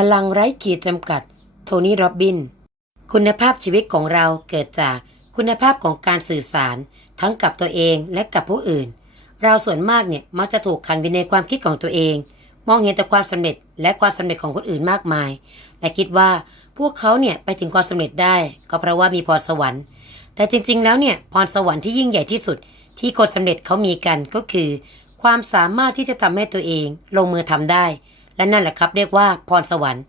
พลังไร้ขีดจำกัด โทนี่ โรบบิน คุณภาพชีวิตของเราเกิดจากคุณภาพของการสื่อสาร ทั้งกับตัวเองและกับผู้อื่น เราส่วนมากเนี่ยมักจะถูกขังอยู่ในความคิดของตัวเอง มองเห็นแต่ความสำเร็จและความสำเร็จของคนอื่นมากมาย และคิดว่าพวกเขาเนี่ยไปถึงความสำเร็จได้ ก็เพราะว่ามีพรสวรรค์ แต่จริง ๆ แล้วเนี่ยพรสวรรค์ที่ยิ่งใหญ่ที่สุด ที่คนสำเร็จเขามีกันก็คือ ความสามารถที่จะทำให้ตัวเองลงมือทำได้ และนั่นแหละครับ เรียกว่าพรสวรรค์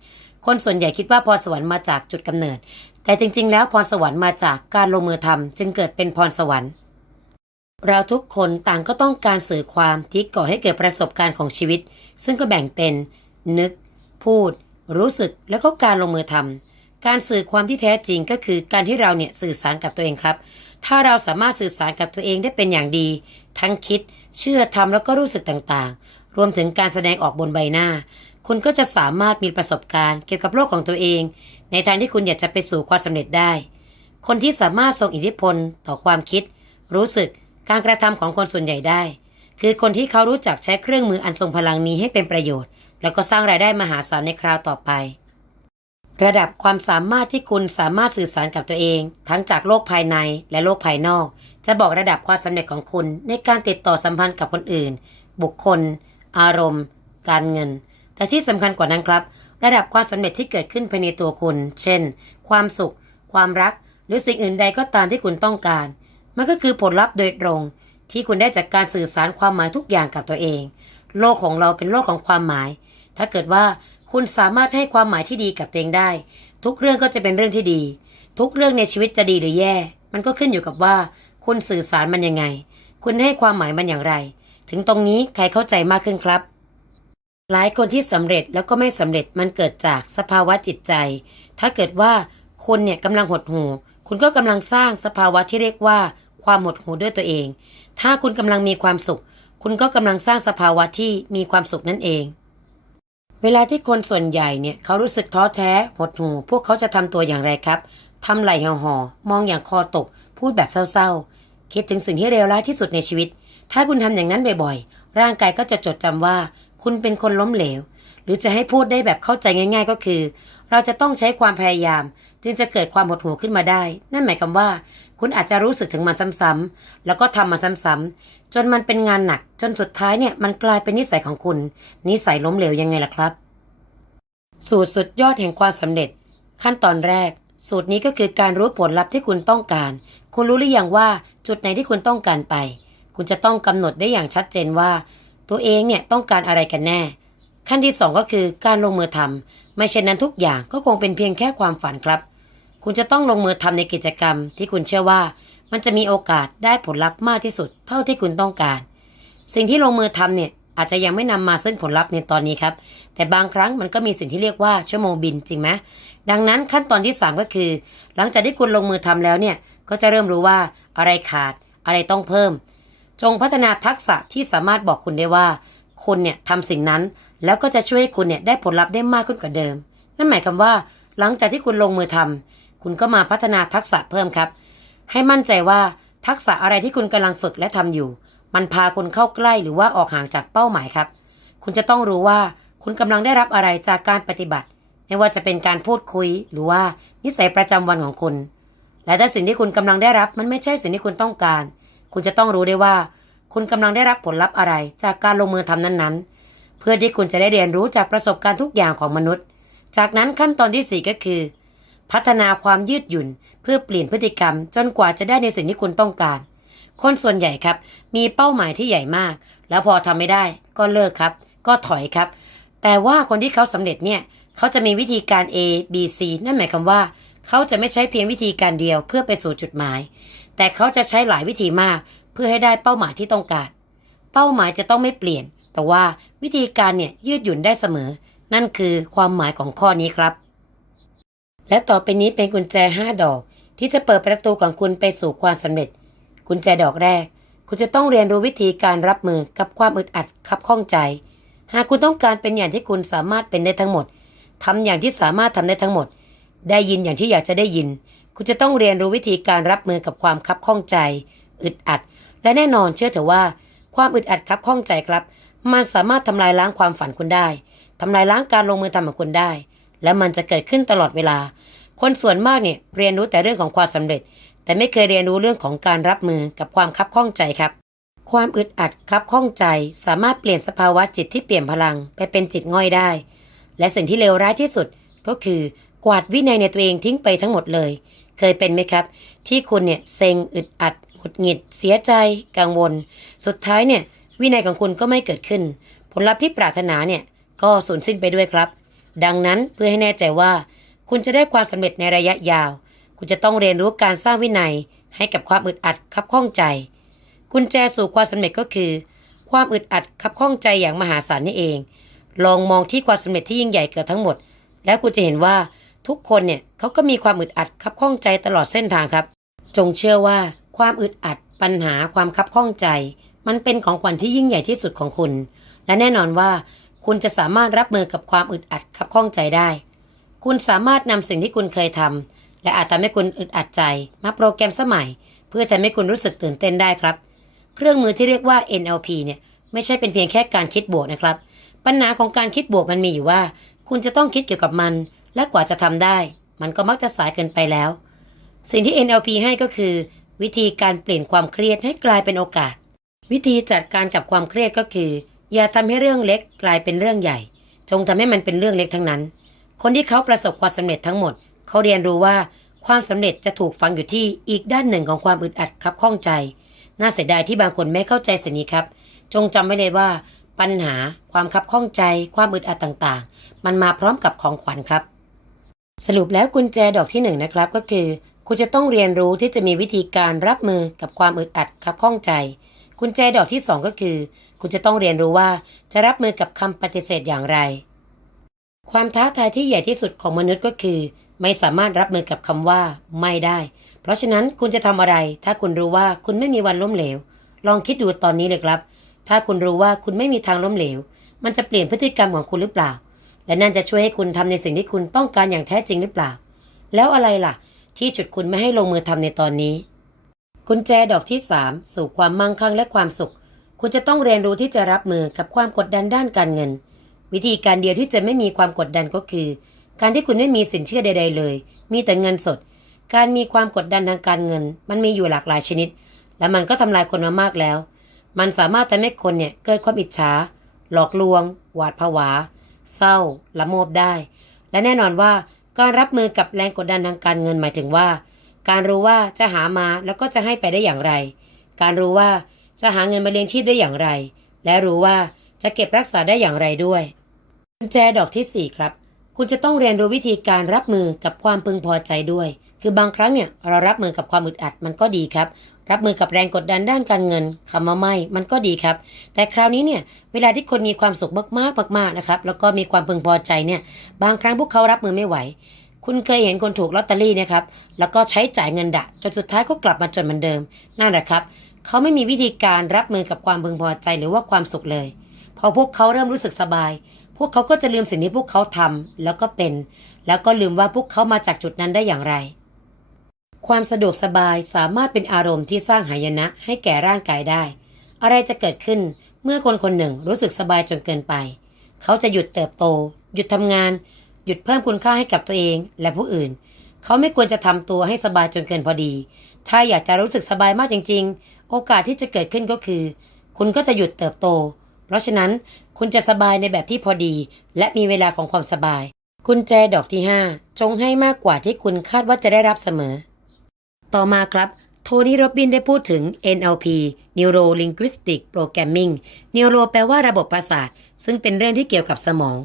คนส่วนใหญ่คิดว่าพรสวรรค์มาจากจุดกำเนิด แต่จริง ๆ แล้วพรสวรรค์มาจากการลงมือทำจึงเกิดเป็นพรสวรรค์ เราทุกคนต่างก็ต้องการสื่อความที่ก่อให้เกิดประสบการณ์ของชีวิต ซึ่งก็แบ่งเป็น นึก พูด รู้สึกแล้วก็การลงมือทำการสื่อความที่แท้จริงก็คือการที่เราเนี่ยสื่อสารกับตัวเองครับ ถ้าเราสามารถสื่อสารกับตัวเองได้เป็นอย่างดี ทั้งคิด เชื่อทำแล้วก็รู้สึกต่างๆ รวมถึงการแสดงออกบนใบหน้า คุณก็จะสามารถมีประสบการณ์เกี่ยวกับโลกของตัวเอง ในทางที่คุณอยากจะไปสู่ความสำเร็จได้ คนที่สามารถส่งอิทธิพลต่อความคิด รู้สึกการกระทำของคนส่วนใหญ่ได้ คือคนที่เขารู้จักใช้เครื่องมืออันทรงพลังนี้ให้เป็นประโยชน์ แล้วก็สร้างรายได้มหาศาลในคราวต่อไป ระดับความสามารถที่คุณสามารถสื่อสารกับตัวเอง ทั้งจากโลกภายในและโลกภายนอก จะบอกระดับความสำเร็จของคุณในการติดต่อสัมพันธ์กับคนอื่น บุคคล อารมณ์ การเงิน แต่ที่สำคัญกว่านั้นครับ ระดับความสำเร็จที่เกิดขึ้นภายในตัวคุณ เช่น ความสุข ความรัก หรือสิ่งอื่นใดก็ตามที่คุณต้องการ มันก็คือผลลัพธ์โดยตรง ที่คุณได้จากการสื่อสารความหมายทุกอย่างกับตัวเอง โลกของเราเป็นโลกของความหมาย ถ้าเกิดว่าคุณสามารถให้ความหมายที่ดีกับตัวเองได้ ทุกเรื่องก็จะเป็นเรื่องที่ดี ทุกเรื่องในชีวิตจะดีหรือแย่ มันก็ขึ้นอยู่กับว่า คุณสื่อสารมันยังไง คุณให้ความหมายมันอย่างไร ถึงตรงนี้ใครเข้าใจมากขึ้นครับ หลายคนที่สำเร็จแล้วก็ไม่สำเร็จมันเกิดจากสภาวะจิตใจ ถ้าเกิดว่าคุณเนี่ยกำลังหดหู่ คุณก็กำลังสร้างสภาวะที่เรียกว่า ความหดหู่ด้วยตัวเอง ถ้าคุณกำลังมีความสุข คุณก็กำลังสร้างสภาวะที่มีความสุขนั่นเอง เวลาที่คนส่วนใหญ่เนี่ยเขารู้สึกท้อแท้หดหู่ พวกเขาจะทำตัวอย่างไรครับทำไหล่ห่อหอมองอย่างคอตก พูดแบบเศร้าๆ คิดถึงสิ่งที่เลวร้ายที่สุดในชีวิต ถ้าคุณทำอย่างนั้นบ่อยๆ ร่างกายก็จะจดจำว่า คุณเป็นคนล้มเหลว หรือจะให้พูดได้แบบเข้าใจง่าย ๆ ก็คือ เราจะต้องใช้ความพยายาม จึงจะเกิดความหดหู่ขึ้นมาได้ นั่นหมายความว่า คุณอาจจะรู้สึกถึงมันซ้ำๆแล้วก็ทำมันซ้ำๆจนมันเป็นงานหนัก จนสุดท้ายเนี่ยมันกลายเป็นนิสัยของคุณ นิสัยล้มเหลวยังไงล่ะครับ สูตรสุดยอดแห่งความสำเร็จ ขั้นตอนแรกสูตรนี้ก็คือการรู้ผลลัพธ์ที่คุณต้องการ คุณรู้หรือยังว่าจุดไหนที่คุณต้องการไป คุณจะต้องกำหนดได้อย่างชัดเจนว่า ตัวเองเนี่ยต้องการอะไรกันแน่ ขั้นที่สองก็คือการลงมือทำไม่เช่นนั้นทุกอย่างก็คงเป็นเพียงแค่ความฝันครับ คุณจะต้องลงมือทำในกิจกรรม ที่คุณเชื่อว่า มันจะมีโอกาสได้ผลลัพธ์มากที่สุด เท่าที่คุณต้องการ สิ่งที่ลงมือทำเนี่ยอาจจะยังไม่นำมาซึ่งผลลัพธ์ในตอนนี้ครับ แต่บางครั้งมันก็มีสิ่งที่เรียกว่าชั่วโมงบินจริงไหมดังนั้นขั้นตอนที่ 3 ก็คือ หลังจากที่คุณลงมือทำแล้วเนี่ย ก็จะเริ่มรู้ว่าอะไรขาด อะไรต้องเพิ่ม จงพัฒนาทักษะที่สามารถบอกคุณได้ว่า คุณเนี่ยทำสิ่งนั้น แล้วก็จะช่วยให้คุณเนี่ยได้ผลลัพธ์ได้มากขึ้นกว่าเดิม นั่นหมายความว่า หลังจากที่คุณลงมือทำคุณก็มาพัฒนาทักษะเพิ่มครับ ให้มั่นใจว่าทักษะอะไรที่คุณกำลังฝึกและทำอยู่ มันพาคุณเข้าใกล้หรือว่าออกห่างจากเป้าหมายครับ คุณจะต้องรู้ว่าคุณกำลังได้รับอะไรจากการปฏิบัติ ไม่ว่าจะเป็นการพูดคุยหรือว่านิสัยประจำวันของคุณ และถ้าสิ่งที่คุณกำลังได้รับมันไม่ใช่สิ่งที่คุณต้องการ คุณจะต้องรู้ได้ว่า คุณกำลังได้รับผลลัพธ์อะไร จากการลงมือทำนั้นๆ เพื่อที่คุณจะได้เรียนรู้จากประสบการณ์ทุกอย่างของมนุษย์ จากนั้นขั้นตอนที่ 4 ก็คือ พัฒนาความยืดหยุ่น เพื่อเปลี่ยนพฤติกรรม จนกว่าจะได้ในสิ่งที่คุณต้องการ คนส่วนใหญ่ครับ มีเป้าหมายที่ใหญ่มาก แล้วพอทำไม่ได้ ก็เลิกครับ ก็ถอยครับ แต่ว่าคนที่เขาสำเร็จเนี่ยเขาจะมีวิธีการ A B C นั่นหมายความว่า เขาจะไม่ใช้เพียงวิธีการเดียวเพื่อไปสู่จุดหมาย แต่เขาจะใช้หลายวิธีมากเพื่อให้ได้เป้าหมายที่ต้องการ เป้าหมายจะต้องไม่เปลี่ยน แต่ว่าวิธีการเนี่ยยืดหยุ่นได้เสมอ นั่นคือความหมายของข้อนี้ครับ และต่อไปนี้เป็นกุญแจ 5 ดอก ที่จะเปิดประตูของคุณไปสู่ความสำเร็จ กุญแจดอกแรก คุณจะต้องเรียนรู้วิธีการรับมือกับความอึดอัดขับข้องใจ หากคุณต้องการเป็นอย่างที่คุณสามารถเป็นได้ทั้งหมดทำอย่างที่สามารถทำได้ทั้งหมด ได้ยินอย่างที่อยากจะได้ยิน คุณจะต้องเรียนรู้วิธีการรับมือกับความคับข้องใจ อึดอัด และแน่นอนเชื่อเถอะว่า ความอึดอัดคับข้องใจครับ มันสามารถทำลายล้างความฝันคุณได้ทำลายล้างการลงมือทำของคุณได้ และมันจะเกิดขึ้นตลอดเวลา คนส่วนมากเนี่ยเรียนรู้แต่เรื่องของความสำเร็จ แต่ไม่เคยเรียนรู้เรื่องของการรับมือกับความคับข้องใจครับ ความอึดอัดคับข้องใจ สามารถเปลี่ยนสภาวะจิตที่เปลี่ยนพลังไปเป็นจิตง่อยได้ และสิ่งที่เลวร้ายที่สุดก็คือกวาดวินัยในตัวเองทิ้งไปทั้งหมดเลย เคยเป็นไหมครับ ที่คุณเนี่ยเซ็งอึดอัดหงุดหงิด เสียใจ กังวล สุดท้ายเนี่ยวินัยของคุณก็ไม่เกิดขึ้น ผลลัพธ์ที่ปรารถนาเนี่ยก็สูญสิ้นไปด้วยครับ ดังนั้นเพื่อให้แน่ใจว่า คุณจะได้ความสำเร็จในระยะยาว คุณจะต้องเรียนรู้การสร้างวินัย ให้กับความอึดอัดคับข้องใจ กุญแจสู่ความสำเร็จก็คือ ความอึดอัดคับข้องใจอย่างมหาศาลนี่เอง ลองมองที่ความสำเร็จที่ยิ่งใหญ่เกือบทั้งหมด แล้วคุณจะเห็นว่า ทุกคนเนี่ยเขาก็มีความอึดอัดคับข้องใจตลอดเส้นทางครับ จงเชื่อว่าความอึดอัดปัญหาความคับข้องใจ มันเป็นของขวัญที่ยิ่งใหญ่ที่สุดของคุณ และแน่นอนว่า คุณจะสามารถรับมือกับความอึดอัดคับข้องใจได้ คุณสามารถนำสิ่งที่คุณเคยทำและอาจทำให้คุณอึดอัดใจ มาโปรแกรมสมัย เพื่อทำให้คุณรู้สึกตื่นเต้นได้ครับ เครื่องมือที่เรียกว่า NLP เนี่ยไม่ใช่เป็นเพียงแค่การคิดบวกนะครับ ปัญหาของการคิดบวกมันมีอยู่ว่า คุณจะต้องคิดเกี่ยวกับมัน และกว่าจะทำได้ มันก็มักจะสายเกินไปแล้ว สิ่งที่ NLP ให้ก็คือ วิธีการเปลี่ยนความเครียดให้กลายเป็นโอกาส วิธีจัดการกับความเครียดก็คือ อย่าทำให้เรื่องเล็กกลายเป็นเรื่องใหญ่ จงทำให้มันเป็นเรื่องเล็กทั้งนั้น คนที่เขาประสบความสำเร็จทั้งหมด เขาเรียนรู้ว่าความสำเร็จจะถูกฝังอยู่ที่อีกด้านหนึ่งของความอึดอัดคับข้องใจ น่าเสียดายที่บางคนไม่เข้าใจสิ่งนี้ครับ จงจำไว้เลยว่า ปัญหา ความคับข้องใจ ความอึดอัดต่างๆ มันมาพร้อมกับของขวัญครับ สรุปแล้วกุญแจดอกที่หนึ่งนะครับก็คือ คุณจะต้องเรียนรู้ที่จะมีวิธีการรับมือกับความอึดอัดคับข้องใจ กุญแจดอกที่สองก็คือ คุณจะต้องเรียนรู้ว่าจะรับมือกับคำปฏิเสธอย่างไร ความท้าทายที่ใหญ่ที่สุดของมนุษย์ก็คือ ไม่สามารถรับมือกับคำว่า ไม่ได้ เพราะฉะนั้นคุณจะทำอะไร ถ้าคุณรู้ว่าคุณไม่มีวันล้มเหลว ลองคิดดูตอนนี้เลยครับ ถ้าคุณรู้ว่าคุณไม่มีทางล้มเหลว มันจะเปลี่ยนพฤติกรรมของคุณหรือเปล่า และนั่นจะช่วยให้คุณทำในสิ่งที่คุณต้องการอย่างแท้จริงหรือเปล่า แล้วอะไรล่ะ ที่จุดคุณไม่ให้ลงมือทำในตอนนี้ กุญแจดอกที่ 3 สู่ความมั่งคั่งและความสุข คุณจะต้องเรียนรู้ที่จะรับมือกับความกดดันด้านการเงิน วิธีการเดียวที่จะไม่มีความกดดันก็คือ การที่คุณไม่มีสินเชื่อใด ๆ เลย มีแต่เงินสด การมีความกดดันทางการเงิน มันมีอยู่หลากหลายชนิด และมันก็ทำลายคนมามากแล้ว มันสามารถทำให้คนเนี่ยเกิดความอิจฉาหลอกลวง หวาดผวา เศร้า ละโมบได้ และแน่นอนว่าการรับมือกับแรงกดดันทางการเงินหมายถึงว่า การรู้ว่าจะหามาแล้วก็จะให้ไปได้อย่างไร การรู้ว่าจะหาเงินมาเลี้ยงชีพได้อย่างไร และรู้ว่าจะเก็บรักษาได้อย่างไรด้วยกุญแจดอกที่ 4 ครับ คุณจะต้องเรียนรู้วิธีการรับมือกับความพึงพอใจด้วย คือบางครั้งเนี่ยเรารับมือกับความอึดอัดมันก็ดีครับ รับมือกับแรงกดดันด้านการเงินคำว่าไม่มันก็ดีครับ แต่คราวนี้เนี่ยเวลาที่คนมีความสุขมากๆมากๆนะครับแล้วก็มีความพึงพอใจเนี่ยบางครั้งพวกเขารับมือไม่ไหว คุณเคยเห็นคนถูกลอตเตอรี่นะครับแล้วก็ใช้จ่ายเงินดะจนสุดท้ายก็กลับมาจนเหมือนเดิมนั่นแหละครับเขาไม่มีวิธีการรับมือกับความพึงพอใจหรือว่าความสุขเลย พอพวกเขาเริ่มรู้สึกสบาย พวกเขาก็จะลืมสิ่งที่พวกเขาทำแล้วก็เป็น แล้วก็ลืมว่าพวกเขามาจากจุดนั้นได้อย่างไร ความสะดวกสบายสามารถเป็นอารมณ์ที่สร้างหายนะให้แก่ร่างกายได้ อะไรจะเกิดขึ้นเมื่อคนคนหนึ่งรู้สึกสบายจนเกินไป เขาจะหยุดเติบโต หยุดทำงาน หยุดเพิ่มคุณค่าให้กับตัวเองและผู้อื่น เขาไม่ควรจะทำตัวให้สบายจนเกินพอดี ถ้าอยากจะรู้สึกสบายมากจริง ๆ โอกาสที่จะเกิดขึ้นก็คือ คุณก็จะหยุดเติบโต เพราะฉะนั้นคุณจะสบายในแบบที่พอดี และมีเวลาของความสบาย กุญแจดอกที่ 5 จงให้มากกว่าที่คุณคาดว่าจะได้รับเสมอ ต่อมาครับโทนี่โรบินได้พูดถึง NLP Neuro Linguistic Programming Neuro แปลว่าระบบประสาท ซึ่งเป็นเรื่องที่เกี่ยวกับสมอง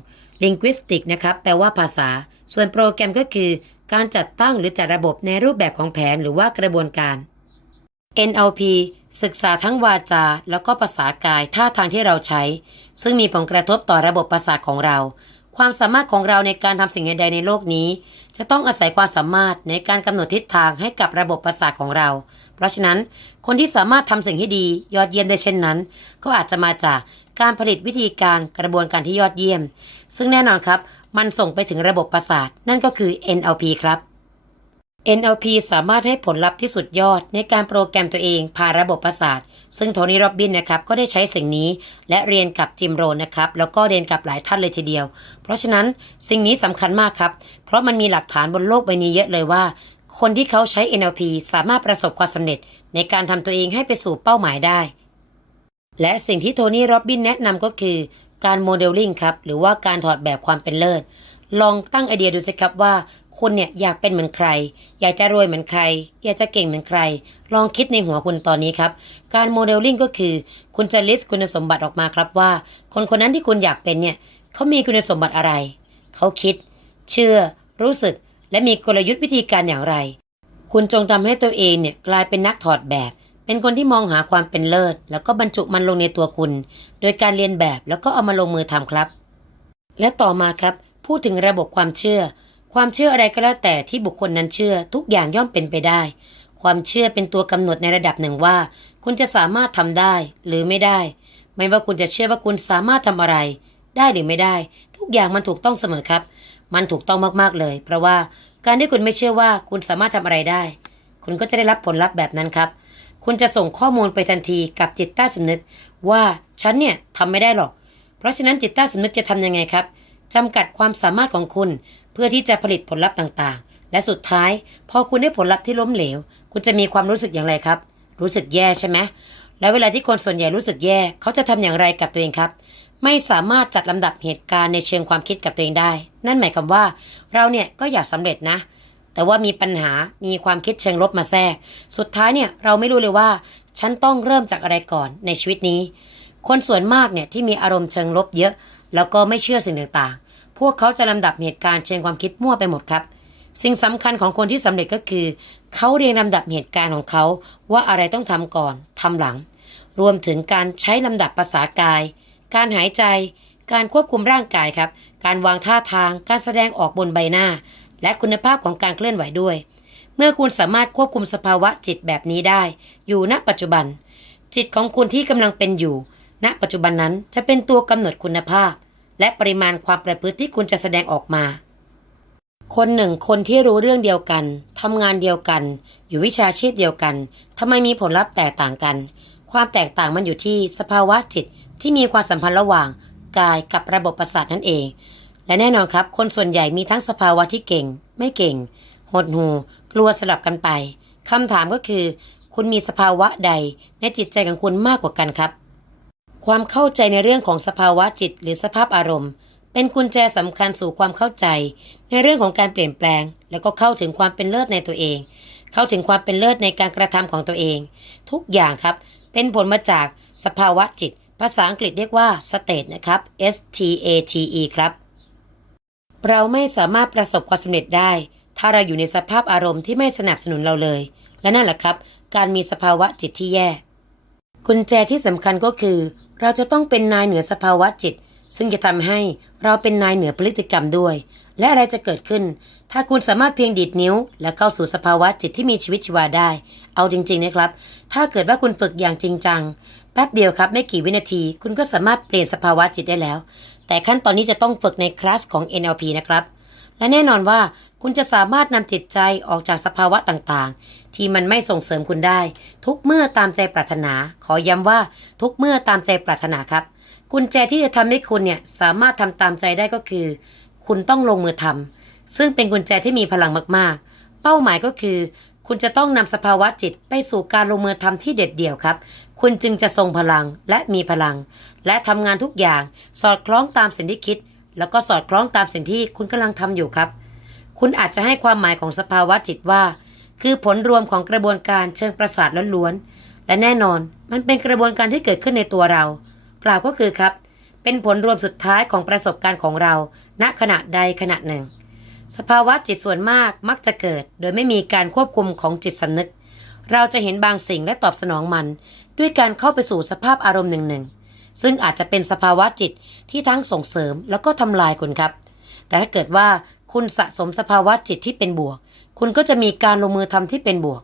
Linguistic นะครับ แปลว่าภาษา ส่วนโปรแกรมก็คือ การจัดตั้งหรือจัดระบบในรูปแบบของแผนหรือว่ากระบวนการ NLP ศึกษาทั้งวาจา แล้วก็ภาษากายท่าทางที่เราใช้ ซึ่งมีผลกระทบต่อระบบประสาทของเรา ความสามารถของเราในการทำสิ่งใดในโลกนี้ จะต้องอาศัยความสามารถในการกำหนดทิศทางให้กับระบบประสาทของเรา เพราะฉะนั้นคนที่สามารถทำสิ่งที่ดียอดเยี่ยมได้เช่นนั้น ก็อาจจะมาจากการผลิตวิธีการกระบวนการที่ยอดเยี่ยม ซึ่งแน่นอนครับ มันส่งไปถึงระบบประสาทนั่นก็คือ NLP ครับ NLP สามารถให้ผลลัพธ์ที่สุดยอดในการโปรแกรมตัวเองผ่านระบบประสาท ซึ่งโทนี่โรบบินนะครับก็ได้ใช้สิ่งนี้ และเรียนกับจิมโรนนะครับแล้วก็เรียนกับหลายท่านเลยทีเดียว เพราะฉะนั้นสิ่งนี้สำคัญมากครับ เพราะมันมีหลักฐานบนโลกใบนี้เยอะเลยว่า คนที่เขาใช้ NLP สามารถประสบความสำเร็จ ในการทำตัวเองให้ไปสู่เป้าหมายได้ และสิ่งที่โทนี่โรบบินแนะนำก็คือการโมเดลลิ่งครับหรือว่าการถอดแบบความเป็นเลิศลองตั้งไอเดียดูสิครับว่า คุณเนี่ยอยากเป็นเหมือนใคร อยากจะรวยเหมือนใคร อยากจะเก่งเหมือนใคร ลองคิดในหัวคุณตอนนี้ครับ การโมเดลลิ่งก็คือ คุณจะลิสต์คุณสมบัติออกมาครับว่า คนคนนั้นที่คุณอยากเป็นเนี่ยเขามีคุณสมบัติอะไร เขาคิด เชื่อ รู้สึก และมีกลยุทธ์วิธีการอย่างไร คุณจงทำให้ตัวเองเนี่ยกลายเป็นนักถอดแบบ เป็นคนที่มองหาความเป็นเลิศ แล้วก็บรรจุมันลงในตัวคุณ โดยการเรียนแบบแล้วก็เอามาลงมือทำครับ และต่อมาครับ พูดถึงระบบความเชื่อ ความเชื่ออะไรก็แล้วแต่ที่บุคคลนั้นเชื่อทุกอย่างย่อมเป็นไปได้ ความเชื่อเป็นตัวกำหนดในระดับหนึ่งว่า คุณจะสามารถทำได้หรือไม่ได้ ไม่ว่าคุณจะเชื่อว่าคุณสามารถทำอะไร ได้หรือไม่ได้ ทุกอย่างมันถูกต้องเสมอครับ มันถูกต้องมากๆเลย เพราะว่าการที่คุณไม่เชื่อว่าคุณสามารถทำอะไรได้ คุณก็จะได้รับผลลัพธ์แบบนั้นครับ คุณจะส่งข้อมูลไปทันทีกับจิตใต้สำนึกว่าฉันเนี่ยทำไม่ได้หรอก เพราะฉะนั้นจิตใต้สำนึกจะทำยังไงครับจำกัดความสามารถของคุณ เพื่อที่จะผลิตผลลัพธ์ต่างๆ และสุดท้าย พอคุณได้ผลลัพธ์ที่ล้มเหลว คุณจะมีความรู้สึกอย่างไรครับ รู้สึกแย่ใช่ไหมแล้วเวลาที่คนส่วนใหญ่รู้สึกแย่ เขาจะทำอย่างไรกับตัวเองครับ ไม่สามารถจัดลำดับเหตุการณ์ในเชิงความคิดกับตัวเองได้ นั่นหมายความว่า เราเนี่ยก็อยากสำเร็จนะ แต่ว่ามีปัญหา มีความคิดเชิงลบมาแทรก สุดท้ายเนี่ยเราไม่รู้เลยว่า ฉันต้องเริ่มจากอะไรก่อนในชีวิตนี้ คนส่วนมากเนี่ยที่มีอารมณ์เชิงลบเยอะ แล้วก็ไม่เชื่อสิ่งต่างๆ พวกเขาจะลำดับเหตุการณ์เชิงความคิดมั่วไปหมดครับ สิ่งสำคัญของคนที่สำเร็จก็คือ เขาเรียงลำดับเหตุการณ์ของเขา ว่าอะไรต้องทำก่อนทำหลัง รวมถึงการใช้ลำดับภาษากาย การหายใจ การควบคุมร่างกายครับ การวางท่าทาง การแสดงออกบนใบหน้า และคุณภาพของการเคลื่อนไหวด้วย เมื่อคุณสามารถควบคุมสภาวะจิตแบบนี้ได้ อยู่ณปัจจุบัน จิตของคุณที่กำลังเป็นอยู่ ณ ปัจจุบันนั้นจะเป็นตัวกำหนดคุณภาพ และปริมาณความประพฤติที่คุณจะแสดงออกมา คนหนึ่งคนที่รู้เรื่องเดียวกันทำงานเดียวกัน อยู่วิชาชีพเดียวกันทำไมมีผลลัพธ์แตกต่างกัน ความแตกต่างมันอยู่ที่สภาวะจิตที่มีความสัมพันธ์ระหว่างกายกับระบบประสาทนั่นเอง และแน่นอนครับ คนส่วนใหญ่มีทั้งสภาวะที่เก่ง ไม่เก่ง หดหูกลัวสลับกันไปคำถามก็คือ คุณมีสภาวะใดในจิตใจของคุณมากกว่ากันครับ ความเข้าใจในเรื่องของสภาวะจิตหรือสภาพอารมณ์ เป็นกุญแจสำคัญสู่ความเข้าใจ ในเรื่องของการเปลี่ยนแปลง แล้วก็เข้าถึงความเป็นเลิศในตัวเอง เข้าถึงความเป็นเลิศในการกระทำของตัวเอง ทุกอย่างครับ เป็นผลมาจากสภาวะจิต ภาษาอังกฤษเรียกว่า state นะครับ S T A T E ครับ เราไม่สามารถประสบความสำเร็จได้ ถ้าเราอยู่ในสภาพอารมณ์ที่ไม่สนับสนุนเราเลย และนั่นแหละครับ การมีสภาวะจิตที่แย่ กุญแจที่สำคัญก็คือ เราจะต้องเป็นนายเหนือสภาวะจิต ซึ่งจะทำให้เราเป็นนายเหนือพฤติกรรมด้วย และอะไรจะเกิดขึ้น ถ้าคุณสามารถเพียงดีดนิ้ว และเข้าสู่สภาวะจิตที่มีชีวิตชีวาได้ เอาจริงๆนะครับ ถ้าเกิดว่าคุณฝึกอย่างจริงจังแป๊บเดียวครับไม่กี่วินาที คุณก็สามารถเปลี่ยนสภาวะจิตได้แล้ว แต่ขั้นตอนนี้จะต้องฝึกในคลาสของ NLP นะครับและแน่นอนว่าคุณจะสามารถนำจิตใจออกจากสภาวะต่างๆ ที่มันไม่ส่งเสริมคุณได้ ทุกเมื่อตามใจปรารถนา ขอย้ำว่าทุกเมื่อตามใจปรารถนาครับ กุญแจที่จะทำให้คุณเนี่ยสามารถทำตามใจได้ก็คือ คุณต้องลงมือทำซึ่งเป็นกุญแจที่มีพลังมากๆ เป้าหมายก็คือ คุณจะต้องนำสภาวะจิตไปสู่การลงมือทำที่เด็ดเดี่ยวครับ คุณจึงจะทรงพลังและมีพลัง และทำงานทุกอย่างสอดคล้องตามสิ่งที่คิด แล้วก็สอดคล้องตามสิ่งที่คุณกำลังทำอยู่ครับ คุณอาจจะให้ความหมายของสภาวะจิตว่า คือผลรวมของกระบวนการเชิงประสาทล้วนๆและแน่นอนมันเป็นกระบวนการที่เกิดขึ้นในตัวเรากล่าวก็คือครับ เป็นผลรวมสุดท้ายของประสบการณ์ของเรา ณขณะใดขณะหนึ่ง สภาวะจิตส่วนมากมักจะเกิด โดยไม่มีการควบคุมของจิตสำนึก เราจะเห็นบางสิ่งและตอบสนองมัน ด้วยการเข้าไปสู่สภาพอารมณ์หนึ่งๆซึ่งอาจจะเป็นสภาวะจิตที่ทั้งส่งเสริมแล้วก็ทำลายคุณครับ แต่ถ้าเกิดว่าคุณสะสมสภาวะจิตที่เป็นบวก คุณก็จะมีการลงมือทำที่เป็นบวก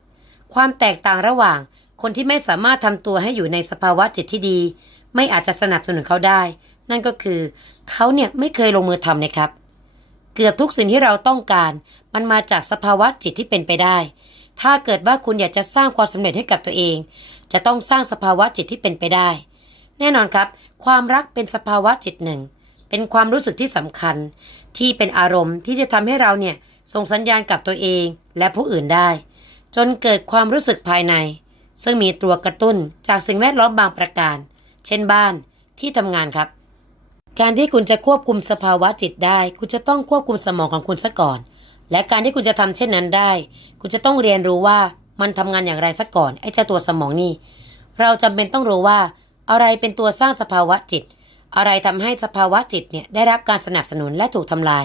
ความแตกต่างระหว่าง คนที่ไม่สามารถทำตัวให้อยู่ในสภาวะจิตที่ดี ไม่อาจจะสนับสนุนเขาได้ นั่นก็คือ เขาเนี่ยไม่เคยลงมือทำนะครับ เกือบทุกสิ่งที่เราต้องการ มันมาจากสภาวะจิตที่เป็นไปได้ ถ้าเกิดว่าคุณอยากจะสร้างความสำเร็จให้กับตัวเอง จะต้องสร้างสภาวะจิตที่เป็นไปได้ แน่นอนครับ ความรักเป็นสภาวะจิตหนึ่ง เป็นความรู้สึกที่สำคัญ ที่เป็นอารมณ์ที่จะทำให้เราเนี่ย ส่งสัญญาณกับตัวเองและผู้อื่นได้ จนเกิดความรู้สึกภายใน ซึ่งมีตัวกระตุ้นจากสิ่งแวดล้อมบางประการ เช่นบ้านที่ทำงานครับ การที่คุณจะควบคุมสภาวะจิตได้ คุณจะต้องควบคุมสมองของคุณซะก่อน และการที่คุณจะทำเช่นนั้นได้ คุณจะต้องเรียนรู้ว่ามันทำงานอย่างไรซะก่อนไอ้เจ้าตัวสมองนี่ เราจำเป็นต้องรู้ว่า อะไรเป็นตัวสร้างสภาวะจิต อะไรทำให้สภาวะจิตเนี่ยได้รับการสนับสนุนและถูกทำลาย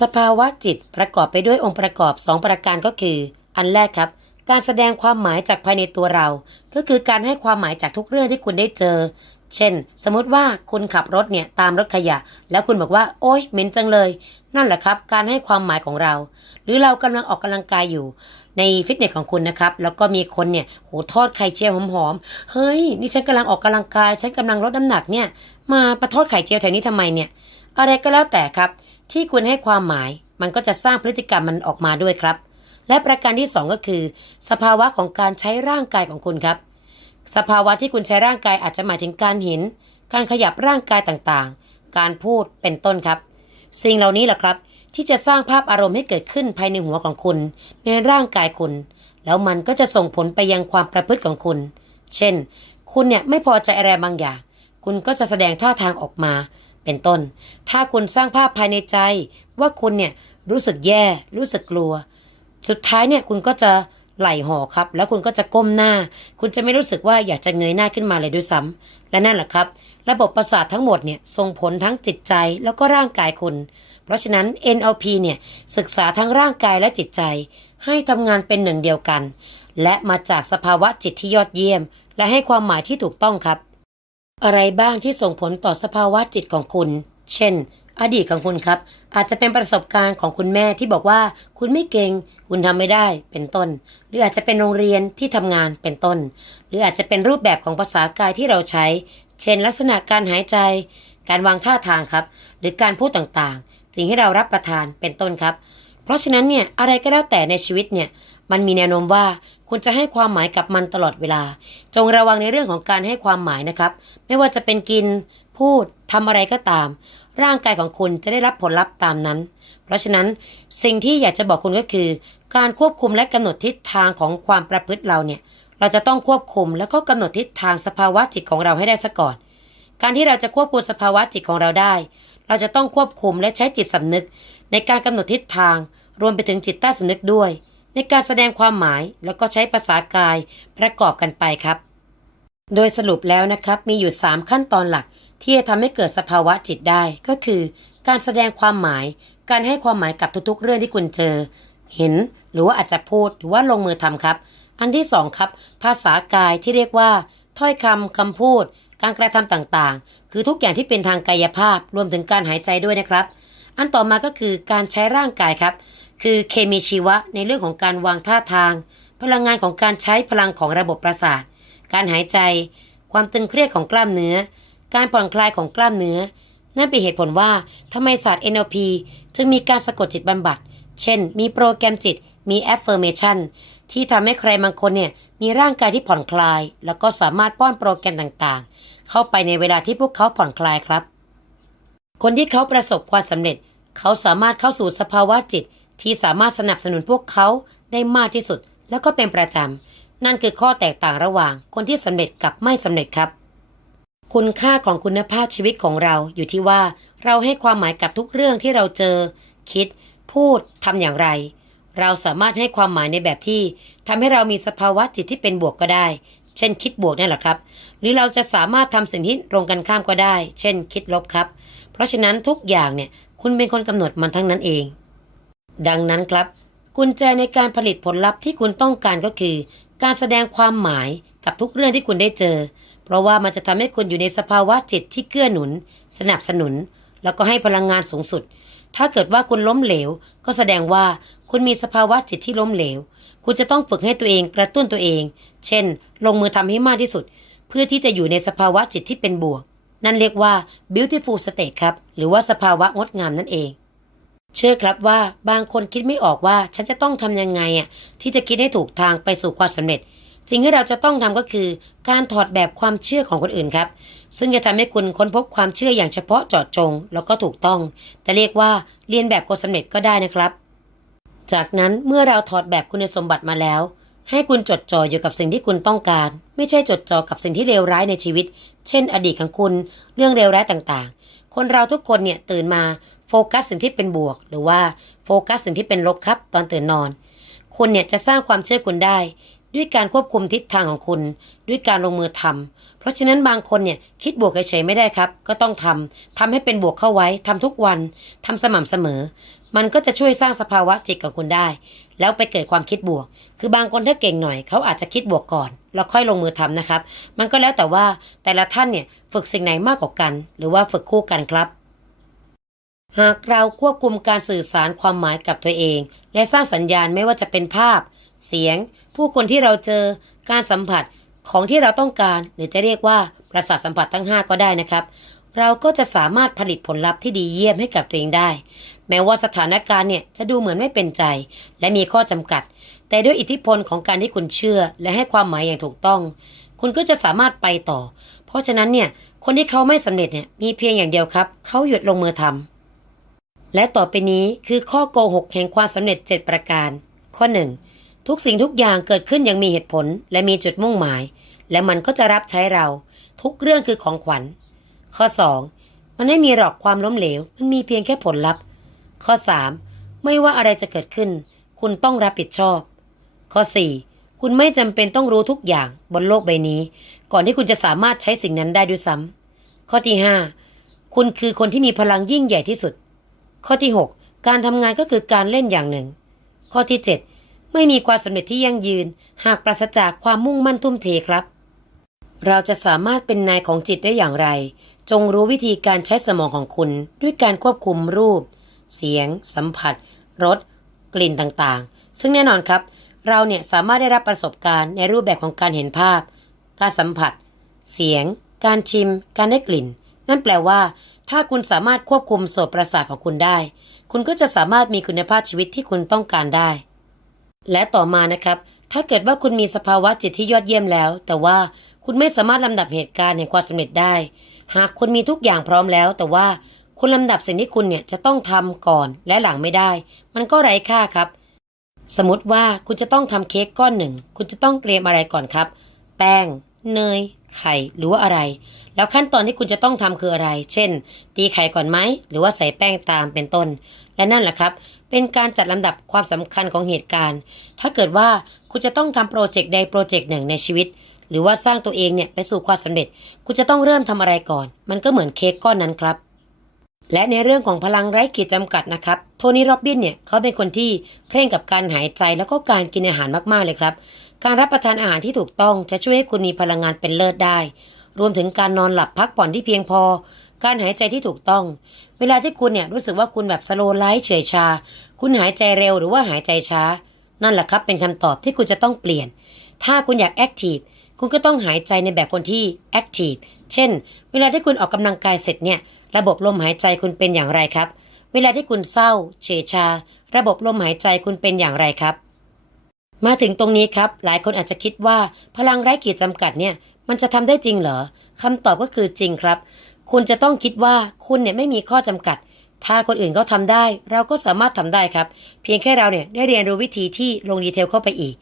สภาวะจิตประกอบไปด้วยองค์ประกอบ 2 ประการก็คือ อันแรกครับ การแสดงความหมายจากภายในตัวเรา ก็คือการให้ความหมายจากทุกเรื่องที่คุณได้เจอ เช่น สมมติว่าคุณขับรถเนี่ยตามรถขยะ แล้วคุณบอกว่า โอ๊ยเหม็นจังเลย นั่นแหละครับ การให้ความหมายของเรา หรือเรากำลังออกกำลังกายอยู่ ในฟิตเนสของคุณนะครับ แล้วก็มีคนเนี่ยโหทอดไข่เจียวหอมๆเฮ้ย นี่ฉันกำลังออกกำลังกาย ฉันกำลังลดน้ำหนักเนี่ย มาประทอดไข่เจียวแถวนี้ทำไมเนี่ย อะไรก็แล้วแต่ครับ ที่คุณให้ความหมายมันก็จะสร้างพฤติกรรมมันออกมาด้วยครับ และประการที่สองก็คือ สภาวะของการใช้ร่างกายของคุณครับ สภาวะที่คุณใช้ร่างกายอาจจะหมายถึงการเห็น การขยับร่างกายต่างๆ การพูดเป็นต้นครับ สิ่งเหล่านี้แหละครับ ที่จะสร้างภาพอารมณ์ให้เกิดขึ้นภายในหัวของคุณ ในร่างกายคุณ แล้วมันก็จะส่งผลไปยังความประพฤติของคุณ เช่น คุณเนี่ยไม่พอใจอะไรบางอย่าง คุณก็จะแสดงท่าทางออกมา เป็นต้น ถ้าคุณสร้างภาพภายในใจ ว่าคุณเนี่ยรู้สึกแย่ รู้สึกกลัว สุดท้ายเนี่ยคุณก็จะไหลห่อครับ แล้วคุณก็จะก้มหน้า คุณจะไม่รู้สึกว่าอยากจะเงยหน้าขึ้นมาเลยด้วยซ้ำและนั่นแหละครับ ระบบประสาททั้งหมดเนี่ยส่งผลทั้งจิตใจแล้วก็ร่างกายคุณ เพราะฉะนั้น NLP เนี่ยศึกษาทั้งร่างกายและจิตใจ ให้ทำงานเป็นหนึ่งเดียวกัน และมาจากสภาวะจิตที่ยอดเยี่ยม และให้ความหมายที่ถูกต้องครับ อะไรบ้างที่ส่งผลต่อสภาวะจิตของคุณ เช่น อดีตของคุณครับ อาจจะเป็นประสบการณ์ของคุณแม่ที่บอกว่า คุณไม่เก่ง คุณทำไม่ได้ เป็นต้น หรืออาจจะเป็นโรงเรียนที่ทำงาน เป็นต้น หรืออาจจะเป็นรูปแบบของภาษากายที่เราใช้ เช่น ลักษณะการหายใจ การวางท่าทางครับ หรือการพูดต่างๆ สิ่งที่เรารับประทาน เป็นต้นครับ เพราะฉะนั้นเนี่ย อะไรก็แล้วแต่ในชีวิตเนี่ย มันมีแนวโน้มว่าคุณจะให้ความหมายกับมันตลอดเวลา จงระวังในเรื่องของการให้ความหมายนะครับ ไม่ว่าจะเป็นกิน พูดทำอะไรก็ตาม ร่างกายของคุณจะได้รับผลลัพธ์ตามนั้น เพราะฉะนั้นสิ่งที่อยากจะบอกคุณก็คือ การควบคุมและกำหนดทิศทางของความประพฤติเราเนี่ย เราจะต้องควบคุมแล้วก็กำหนดทิศทางสภาวะจิตของเราให้ได้ซะก่อน การที่เราจะควบคุมสภาวะจิตของเราได้ เราจะต้องควบคุมและใช้จิตสำนึก ในการกำหนดทิศทาง รวมไปถึงจิตใต้สำนึกด้วย ในการแสดงความหมายแล้วก็ใช้ภาษากายประกอบกันไปครับ โดยสรุปแล้วนะครับมีอยู่ 3 ขั้นตอนหลักที่จะทำให้เกิดสภาวะจิตได้ก็คือ การแสดงความหมาย การให้ความหมายกับทุกๆ เรื่องที่คุณเจอ เห็นหรือว่าอาจจะพูดหรือว่าลงมือทำครับ อันที่สองครับภาษากายที่เรียกว่า ถ้อยคำคำพูด การกระทำต่างๆ คือทุกอย่างที่เป็นทางกายภาพรวมถึงการหายใจด้วยนะครับ อันต่อมาก็คือการใช้ร่างกายครับ คือเคมีชีวะในเรื่องของการวางท่าทาง พลังงานของการใช้พลังของระบบประสาท การหายใจ ความตึงเครียดของกล้ามเนื้อ การผ่อนคลายของกล้ามเนื้อ นั่นเป็นเหตุผลว่าทำไมศาสตร์ NLP จึงมีการสะกดจิตบำบัด เช่น มีโปรแกรมจิต มี affirmation ที่ทำให้ใครบางคนเนี่ยมีร่างกายที่ผ่อนคลาย แล้วก็สามารถป้อนโปรแกรมต่างๆ เข้าไปในเวลาที่พวกเขาผ่อนคลายครับ คนที่เขาประสบความสำเร็จ เขาสามารถเข้าสู่สภาวะจิต ที่สามารถสนับสนุนพวกเขาได้มากที่สุด แล้วก็เป็นประจำ นั่นคือข้อแตกต่างระหว่างคนที่สำเร็จกับไม่สำเร็จครับ คุณค่าของคุณภาพชีวิตของเราอยู่ที่ว่าเราให้ความหมายกับทุกเรื่องที่เราเจอ คิด พูดทำอย่างไร เราสามารถให้ความหมายในแบบที่ทำให้เรามีสภาวะจิตที่เป็นบวกก็ได้ เช่นคิดบวกนั่นแหละครับ หรือเราจะสามารถทำสิ่งที่ตรงกันข้ามก็ได้ เช่น คิดลบครับ เพราะฉะนั้นทุกอย่างเนี่ยคุณเป็นคนกำหนดมันทั้งนั้นเอง ดังนั้นครับ กุญแจในการผลิตผลลัพธ์ที่คุณต้องการก็คือ การแสดงความหมายกับทุกเรื่องที่คุณได้เจอ เพราะว่ามันจะทำให้คุณอยู่ในสภาวะจิตที่เกื้อหนุน สนับสนุน แล้วก็ให้พลังงานสูงสุด ถ้าเกิดว่าคุณล้มเหลว ก็แสดงว่าคุณมีสภาวะจิตที่ล้มเหลว คุณจะต้องฝึกให้ตัวเองกระตุ้นตัวเอง เช่น ลงมือทำให้มากที่สุด เพื่อที่จะอยู่ในสภาวะจิตที่เป็นบวก นั่นเรียกว่า beautiful state ครับ หรือว่าสภาวะงดงามนั่นเอง เชื่อครับว่าบางคนคิดไม่ออกว่าฉันจะต้องทำยังไงอะที่จะคิดให้ถูกทางไปสู่ความสำเร็จ สิ่งที่เราจะต้องทำก็คือ การถอดแบบความเชื่อของคนอื่นครับ ซึ่งจะทำให้คุณค้นพบความเชื่ออย่างเฉพาะเจาะจง แล้วก็ถูกต้อง แต่เรียกว่าเรียนแบบคนสำเร็จก็ได้นะครับ จากนั้นเมื่อเราถอดแบบคุณสมบัติมาแล้วให้คุณจดจ่ออยู่กับสิ่งที่คุณต้องการ ไม่ใช่จดจ่อกับสิ่งที่เลวร้ายในชีวิต เช่น อดีตของคุณ เรื่องเลวร้ายต่างๆ คนเราทุกคนเนี่ยตื่นมา โฟกัสสิ่งที่เป็นบวก หรือว่าโฟกัสสิ่งที่เป็นลบครับตอนตื่นนอน คุณเนี่ยจะสร้างความเชื่อคุณได้ ด้วยการควบคุมทิศทางของคุณ ด้วยการลงมือทำเพราะฉะนั้นบางคนเนี่ยคิดบวกเฉยๆไม่ได้ครับ ก็ต้องทำทำให้เป็นบวกเข้าไว้ทำทุกวันทำสม่ำเสมอ มันก็จะช่วยสร้างสภาวะจิตของคุณได้ แล้วไปเกิดความคิดบวก คือบางคนถ้าเก่งหน่อยเขาอาจจะคิดบวกก่อนแล้วค่อยลงมือทำนะครับ มันก็แล้วแต่ว่าแต่ละท่านเนี่ยฝึกสิ่งไหนมากกว่ากัน หรือว่าฝึกคู่กันครับ หากเราควบคุมการสื่อสารความหมายกับตัวเอง และสร้างสัญญาณไม่ว่าจะเป็นภาพ เสียง ผู้คนที่เราเจอ การสัมผัสของที่เราต้องการ หรือจะเรียกว่าประสาทสัมผัสทั้ง 5 ก็ได้นะครับ เราก็จะสามารถผลิตผลลัพธ์ที่ดีเยี่ยมให้กับตัวเองได้ แม้ว่าสถานการณ์เนี่ยจะดูเหมือนไม่เป็นใจ และมีข้อจำกัด แต่ด้วยอิทธิพลของการที่คุณเชื่อ และให้ความหมายอย่างถูกต้อง คุณก็จะสามารถไปต่อ เพราะฉะนั้นเนี่ยคนที่เขาไม่สำเร็จเนี่ยมีเพียงอย่างเดียวครับ เขาหยุดลงมือทำ และต่อไปนี้คือข้อโกหกแห่งความสำเร็จ 7 ประการ ข้อ 1 ทุกสิ่งทุกอย่างเกิดขึ้นอย่างมีเหตุผลและมีจุดมุ่งหมาย และมันก็จะรับใช้เรา ทุกเรื่องคือของขวัญ ข้อ 2 มันไม่มีหรอกความล้มเหลว มันมีเพียงแค่ผลลัพธ์ ข้อ 3 ไม่ว่าอะไรจะเกิดขึ้น คุณต้องรับผิดชอบ ข้อ 4 คุณไม่จำเป็นต้องรู้ทุกอย่างบนโลกใบนี้ ก่อนที่คุณจะสามารถใช้สิ่งนั้นได้ด้วยซ้ำข้อที่ 5 คุณคือคนที่มีพลังยิ่งใหญ่ที่สุด ข้อที่ 6 การทำงานก็คือการเล่นอย่างหนึ่ง ข้อที่ 7 ไม่มีความสำเร็จที่ยั่งยืน หากปราศจากความมุ่งมั่นทุ่มเทครับ เราจะสามารถเป็นนายของจิตได้อย่างไร จงรู้วิธีการใช้สมองของคุณ ด้วยการควบคุมรูป เสียง สัมผัสรสกลิ่นต่างๆ ซึ่งแน่นอนครับ เราเนี่ยสามารถได้รับประสบการณ์ในรูปแบบของการเห็นภาพ การสัมผัส เสียง การชิม การได้กลิ่น นั่นแปลว่า ถ้าคุณสามารถควบคุมโสตประสาทของคุณได้ คุณก็จะสามารถมีคุณภาพชีวิตที่คุณต้องการได้ และต่อมานะครับ ถ้าเกิดว่าคุณมีสภาวะจิตที่ยอดเยี่ยมแล้ว แต่ว่าคุณไม่สามารถลำดับเหตุการณ์แห่งความสำเร็จได้ หากคุณมีทุกอย่างพร้อมแล้ว แต่ว่าคุณลำดับสิ่งที่คุณเนี่ยจะต้องทำก่อนและหลังไม่ได้ มันก็ไร้ค่าครับ สมมติว่าคุณจะต้องทำเค้กก้อนหนึ่ง คุณจะต้องเตรียมอะไรก่อนครับ แป้ง เนย ไข่หรือว่าอะไร แล้วขั้นตอนที่คุณจะต้องทำคืออะไร เช่น ตีไข่ก่อนไหมหรือว่าใส่แป้งตามเป็นต้น และนั่นแหละครับ เป็นการจัดลำดับความสำคัญของเหตุการณ์ ถ้าเกิดว่าคุณจะต้องทำโปรเจกต์ใดโปรเจกต์หนึ่งในชีวิต หรือว่าสร้างตัวเองเนี่ยไปสู่ความสำเร็จ คุณจะต้องเริ่มทำอะไรก่อน มันก็เหมือนเค้กก้อนนั้นครับและในเรื่องของพลังไร้ขีดจำกัดนะครับ โทนี่ โรบบินเนี่ย เขาเป็นคนที่เคร่งกับการหายใจแล้วก็การกินอาหารมาก ๆ เลยครับ การรับประทานอาหารที่ถูกต้องจะช่วยให้คุณมีพลังงานเป็นเลิศได้ รวมถึงการนอนหลับพักผ่อนที่เพียงพอ การหายใจที่ถูกต้อง เวลาที่คุณเนี่ยรู้สึกว่าคุณแบบสโลไลท์เฉยชา คุณหายใจเร็วหรือว่าหายใจช้า นั่นแหละครับเป็นคำตอบที่คุณจะต้องเปลี่ยน ถ้าคุณอยากแอคทีฟคุณก็ต้องหายใจในแบบคนที่แอคทีฟเช่น เวลาที่คุณออกกำลังกายเสร็จเนี่ยระบบลมหายใจคุณเป็นอย่างไรครับ เวลาที่คุณเศร้า เฉยชา ระบบลมหายใจคุณเป็นอย่างไรครับ มาถึงตรงนี้ครับ หลายคนอาจจะคิดว่าพลังไร้ขีดจำกัดเนี่ย มันจะทำได้จริงเหรอคำตอบก็คือจริงครับ คุณจะต้องคิดว่าคุณเนี่ยไม่มีข้อจำกัด ถ้าคนอื่นเขาทำได้ เราก็สามารถทำได้ครับ เพียงแค่เราเนี่ยได้เรียนรู้วิธีที่ลงดีเทลเข้าไปอีก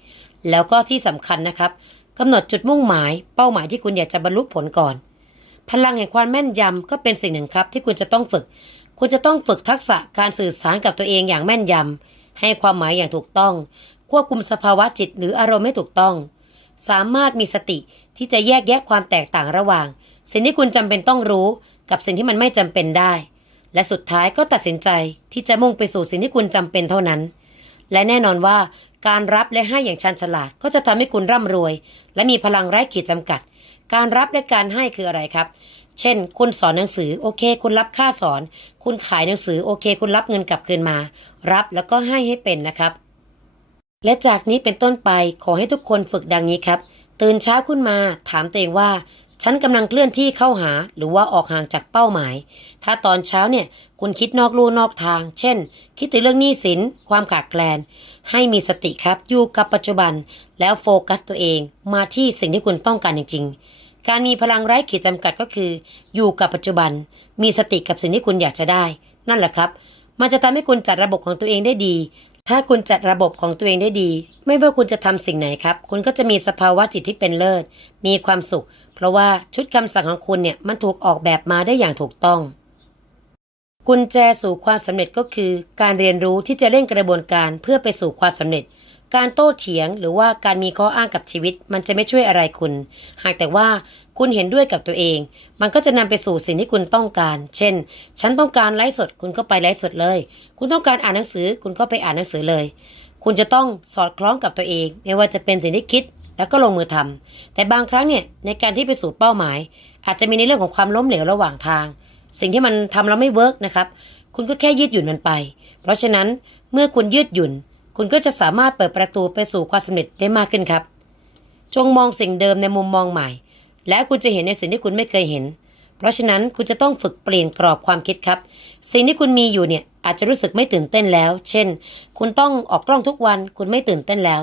แล้วก็ที่สำคัญนะครับกำหนดจุดมุ่งหมาย เป้าหมายที่คุณอยากจะบรรลุผลก่อน พลังแห่งความแม่นยำก็เป็นสิ่งหนึ่งครับ ที่คุณจะต้องฝึก คุณจะต้องฝึกทักษะการสื่อสารกับตัวเองอย่างแม่นยำให้ความหมายอย่างถูกต้อง ควบคุมสภาวะจิตหรืออารมณ์ให้ถูกต้อง สามารถมีสติที่จะแยกแยะความแตกต่างระหว่าง สิ่งที่คุณจำเป็นต้องรู้กับสิ่งที่มันไม่จำเป็นได้ และสุดท้ายก็ตัดสินใจที่จะมุ่งไปสู่สิ่งที่คุณจำเป็นเท่านั้น และแน่นอนว่าการรับและให้อย่างชันฉลาดก็จะทำให้คุณร่ำรวย และมีพลังไร้ขีดจำกัด การรับและการให้คืออะไรครับ เช่น คุณสอนหนังสือโอเค คุณรับค่าสอน คุณขายหนังสือโอเค คุณรับเงินกลับคืนมา รับแล้วก็ให้ให้เป็นนะครับ และจากนี้เป็นต้นไปขอให้ทุกคนฝึกดังนี้ครับ ตื่นเช้าขึ้นมา ถามตัวเองว่า ฉันกำลังเคลื่อนที่เข้าหาหรือว่าออกห่างจากเป้าหมาย ถ้าตอนเช้าเนี่ยคุณคิดนอกลู่นอกทาง เช่น คิดถึงเรื่องหนี้สิน ความขาดแคลน ให้มีสติครับอยู่กับปัจจุบัน แล้วโฟกัสตัวเองมาที่สิ่งที่คุณต้องการจริง ๆ การมีพลังไร้ขีดจำกัดก็คือ อยู่กับปัจจุบัน มีสติกับสิ่งที่คุณอยากจะได้ นั่นแหละครับมันจะทำให้คุณจัดระบบของตัวเองได้ดี ถ้าคุณจัดระบบของตัวเองได้ดี ไม่ว่าคุณจะทำสิ่งไหนครับ คุณก็จะมีสภาวะจิตที่เป็นเลิศ มีความสุข เพราะว่าชุดคำสั่งของคุณเนี่ยมันถูกออกแบบมาได้อย่างถูกต้อง กุญแจสู่ความสำเร็จก็คือ การเรียนรู้ที่จะเร่งกระบวนการเพื่อไปสู่ความสำเร็จ การโต้เถียงหรือว่าการมีข้ออ้างกับชีวิต มันจะไม่ช่วยอะไรคุณ หากแต่ว่าคุณเห็นด้วยกับตัวเอง มันก็จะนำไปสู่สิ่งที่คุณต้องการ เช่น ฉันต้องการไลฟ์สด คุณก็ไปไลฟ์สดเลย คุณต้องการอ่านหนังสือ คุณก็ไปอ่านหนังสือเลย คุณจะต้องสอดคล้องกับตัวเอง ไม่ว่าจะเป็นสิ่งที่คิดแล้วก็ลงมือทำแต่บางครั้งเนี่ยในการที่ไปสู่เป้าหมาย อาจจะมีในเรื่องของความล้มเหลวระหว่างทาง สิ่งที่มันทำแล้วไม่เวิร์กนะครับ คุณก็แค่ยืดหยุ่นมันไป เพราะฉะนั้นเมื่อคุณยืดหยุ่น คุณก็จะสามารถเปิดประตูไปสู่ความสำเร็จได้มากขึ้นครับ จงมองสิ่งเดิมในมุมมองใหม่ และคุณจะเห็นในสิ่งที่คุณไม่เคยเห็น เพราะฉะนั้นคุณจะต้องฝึกเปลี่ยนกรอบความคิดครับ สิ่งที่คุณมีอยู่เนี่ยอาจจะรู้สึกไม่ตื่นเต้นแล้ว เช่น คุณต้องออกกล้องทุกวัน คุณไม่ตื่นเต้นแล้ว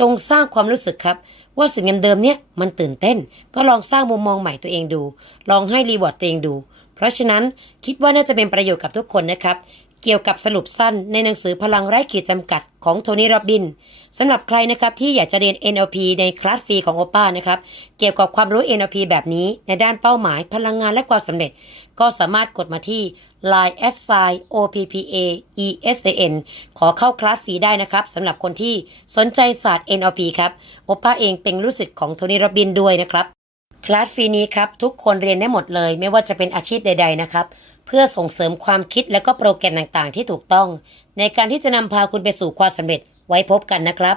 จงสร้างความรู้สึกครับ ว่าสิ่งเดิมๆเนี่ยมันตื่นเต้น ก็ลองสร้างมุมมองใหม่ตัวเองดู ลองให้รีวอร์ดตัวเองดู เพราะฉะนั้นคิดว่าน่าจะเป็นประโยชน์กับทุกคนนะครับ เกี่ยวกับสรุปสั้นในหนังสือพลังไร้ขีดจำกัดของโทนี่โรบินสำหรับใครนะครับที่อยากจะเรียน NLP ในคลาสฟรีของโอป้านะครับเกี่ยวกับความรู้ NLP แบบนี้ในด้านเป้าหมายพลังงานและความสำเร็จ ก็สามารถกดมาที่ Line s i OPPA ESAN ขอเข้าคลาสฟรีได้นะครับสำหรับคนที่สนใจศาสตร์ NLP ครับโอป้าเองเป็นลูกศิษย์ของโทนี่โรบินด้วยนะครับคลาสฟรีนี้ครับทุกคนเรียนได้หมดเลย ไม่ว่าจะเป็นอาชีพใด ๆ นะครับ เพื่อส่งเสริมความคิดและก็โปรแกรมต่างๆ ที่ถูกต้อง ในการที่จะนำพาคุณไปสู่ความสำเร็จไว้พบกันนะครับ